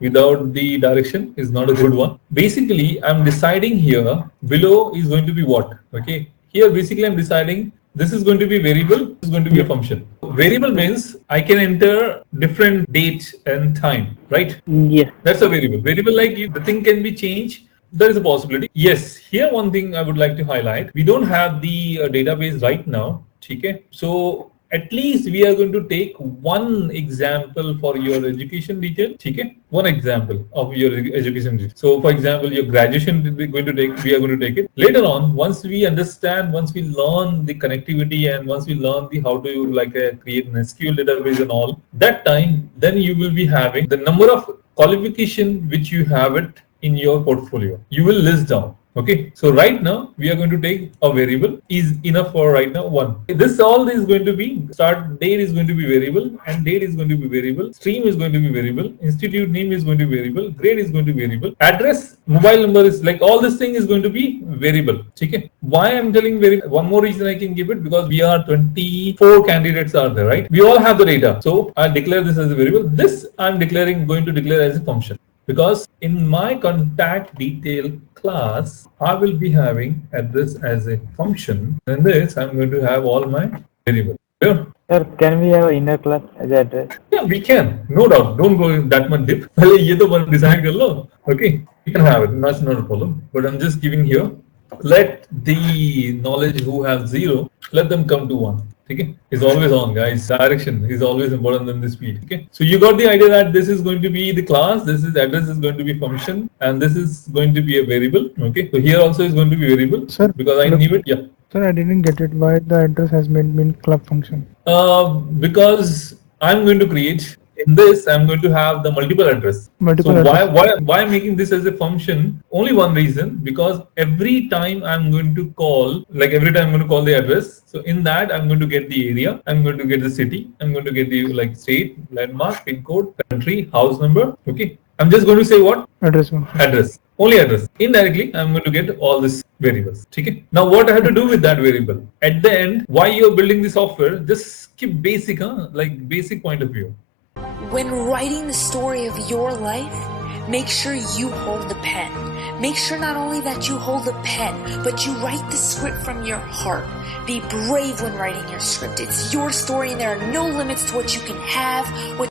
without the direction is not a good one. Basically, I'm deciding here below is going to be what? Okay. Here, basically, I'm deciding this is going to be variable, this is going to be a function. Variable means I can enter different date and time, right? Yes. That's a variable. Variable, like the thing can be changed. There is a possibility. Yes. Here, one thing I would like to highlight. We don't have the database right now. Okay. So at least we are going to take one example for your education detail. Okay. One example of your education detail. So for example, your graduation we are going to take it. Later on, once we understand, once we learn the connectivity and once we learn the how to create an SQL database and all, that time, then you will be having the number of qualification which you have it in your portfolio. You will list down. Okay, so right now we are going to take a variable is enough for right now 1. This all is going to be start date is going to be variable and date is going to be variable, stream is going to be variable, institute name is going to be variable, grade is going to be variable, address, mobile number is like all this thing is going to be variable. Okay, why I'm telling variable? One more reason I can give it, because we are 24 candidates are there, right? We all have the data, so I'll declare this as a variable. This I'm going to declare as a function. Because in my contact detail class, I will be having address as a function. And this, I'm going to have all my variables. Yeah. Sir, can we have an inner class as address? Yeah, we can. No doubt. Don't go in that much deep. Okay, you can have it. That's not a problem. But I'm just giving here. Let the knowledge who have 0, let them come to 1. Okay, it's always on, guys. Direction is always important than the speed. Okay, so you got the idea that this is going to be the class, this is address is going to be function, and this is going to be a variable. Okay, so here also is going to be variable. Sir, because I knew it. Yeah. Sir, I didn't get it. Why the address has been club function? Because I'm going to create. In this, I'm going to have the multiple address. Why I'm making this as a function? Only one reason, because every time I'm going to call, every time I'm going to call the address. So in that, I'm going to get the area, I'm going to get the city, I'm going to get the state, landmark, pin code, country, house number. Okay. I'm just going to say what? Address. Address. Only address. Indirectly, I'm going to get all these variables. Okay. Now what I have to do with that variable? At the end, why you're building the software, just keep basic, basic point of view. When writing the story of your life, make sure you hold the pen. Make sure not only that you hold the pen, but you write the script from your heart. Be brave when writing your script. It's your story and there are no limits to what you can have, what